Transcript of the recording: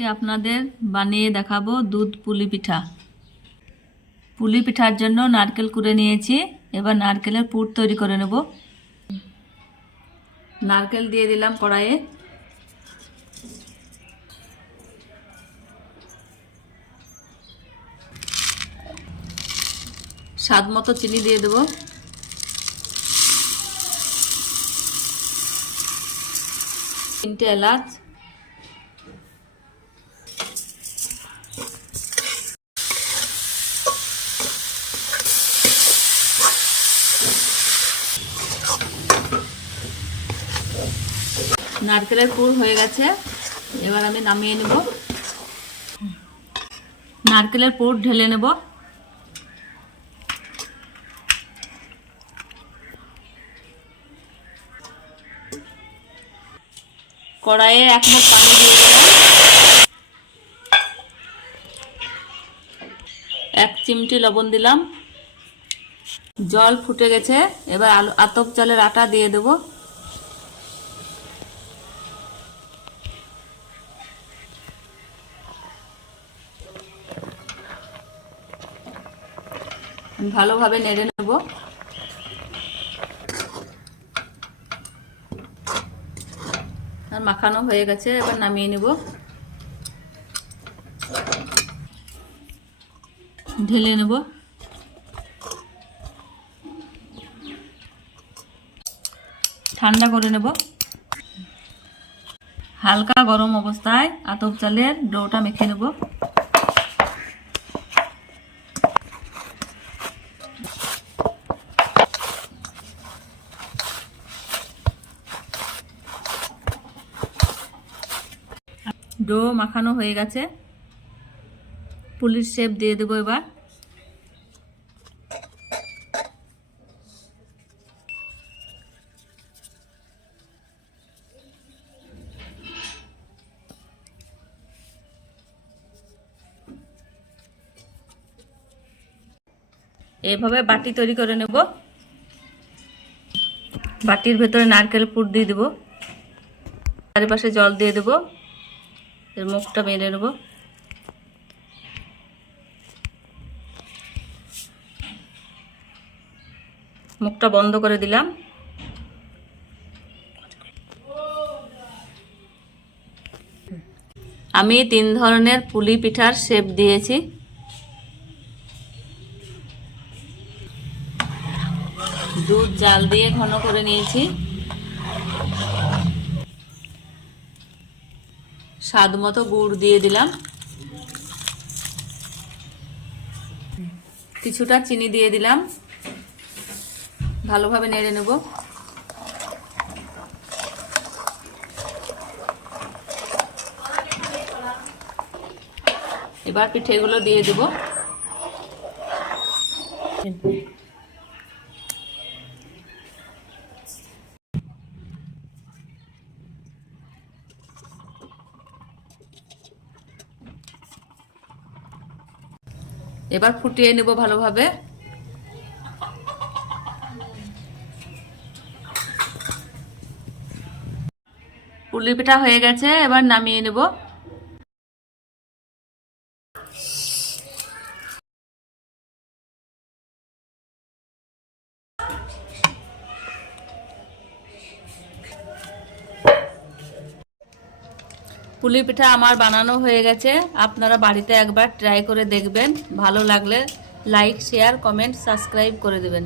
আজকে আপনাদের বানিয়ে দেখাবো দুধ পুলি পিঠা। পুলি পিঠার জন্য নারকেল কুড়ে নিয়েছি। এবার নারকেলের পুর তৈরি করে নেব। নারকেল দিয়ে দিলাম কড়াইয়ে। স্বাদ মতো চিনি দিয়ে দেব। তিনটে এলাচ, নারকেলের পুর হয়ে গেছে। এবার আমি নামিয়ে নেব। নারকেলের পুর ঢেলে নেব। কড়াইয়ে 1 মুঠ পানি দিয়ে দিলাম। 1 চিমটি লবণ দিলাম। জল ফুটে গেছে। এবার আতপ চালের আটা দিয়ে দেব। ভালোভাবে নেড়ে নেব। আর মাখানো হয়ে গেছে। এবার নামিয়ে নেব। ঢেলে নেব। ঠান্ডা করে নেব। হালকা গরম অবস্থায় আতপ চালের ডোটা মেখে নেব। ডো মাখানো হয়ে গেছে। পুলির শেপ দিয়ে দেবো এবার। এভাবে বাটি তৈরি করে নেব। বাটির ভেতরে নারকেল পুর দিয়ে দেব। চারিপাশে জল দিয়ে দেব। এর মুখটা মেরে নেব। মুখটা বন্ধ করে দিলাম। আমি 3 ধরনের পুলি পিঠার শেপ দিয়েছি। দুধ জাল দিয়ে ঘন করে নিয়েছি। স্বাদ মতো গুড় দিয়ে দিলাম। কিছুটা চিনি দিয়ে দিলাম। ভালোভাবে নেড়ে নেব। এবার পিঠেগুলো দিয়ে দেব। এবার ফুটিয়ে নেব ভালোভাবে। পুলি পিঠা হয়ে গেছে। এবার নামিয়ে নেব। পুলি পিঠা আমার বানানো হয়ে গেছে। আপনারা বাড়িতে একবার ট্রাই করে দেখবেন। ভালো লাগলে লাইক, শেয়ার, কমেন্ট, সাবস্ক্রাইব করে দেবেন।